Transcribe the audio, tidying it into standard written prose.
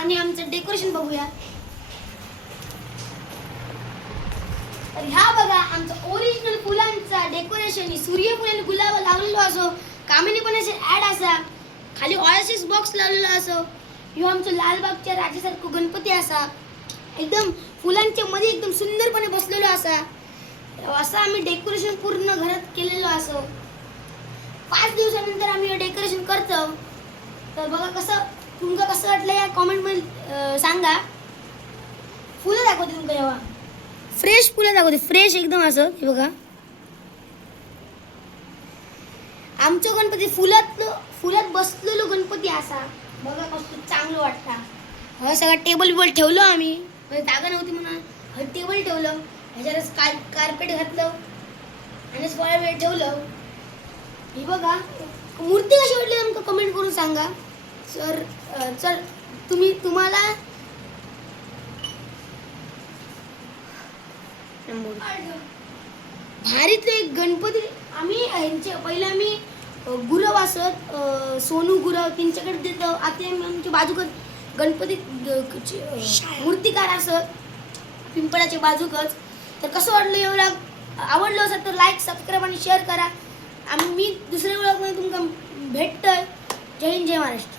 आणि आमचं डेकोरेशन बघूया. तर ह्या बघा आमचं ओरिजिनल फुलांचा डेकोरेशन. सूर्यफूल आणि गुलाब लावलेलो असो, कामिनी पण असे ऍड असा, खाली ऑयसिस बॉक्स लावलेला असो. ह्यो आमचं लालबागच्या राजासारखं गणपती असा, एकदम फुलांच्या मध्ये एकदम सुंदरपणे बसलेलो असा. असं आम्ही डेकोरेशन पूर्ण घरात केलेलं असो. 5 दिवसानंतर आम्ही हे डेकोरेशन करतो. तर बघा तुमका कसं वाटलं या कॉमेंट मध्ये सांगा. फुलं दाखवते तुमका जेव्हा फ्रेश फुलं दाखवते, फ्रेश एकदम असं. हे बघा आमचं गणपती फुलात बसलेलो गणपती असा. बघा कसं चांगलं वाटतं. हा सगळा टेबल बिबल ठेवलो आम्ही, जागा नव्हती म्हणून टेबल ठेवलं, ह्याच्यावर कार्पेट घातलं आणि वेळ ठेवलं. हे बघा मूर्ती कशी वाटली आमका कमेंट करून सांगा. सर तुम्हाला भारीतलं एक गणपती. पहिले आम्ही गुरव असत, सोनू गुरव त्यांच्याकडे देतो. आता आमच्या बाजूकच गणपती मूर्तिकार असत पिंपळाच्या बाजूकच. तर कसं वाटलं, एवढं आवडलं असेल तर लाईक, सबस्क्राईब आणि शेअर करा. मी दुसऱ्या व्लॉगमध्ये तुमका भेटतोय. जय हिंद, जय महाराष्ट्र.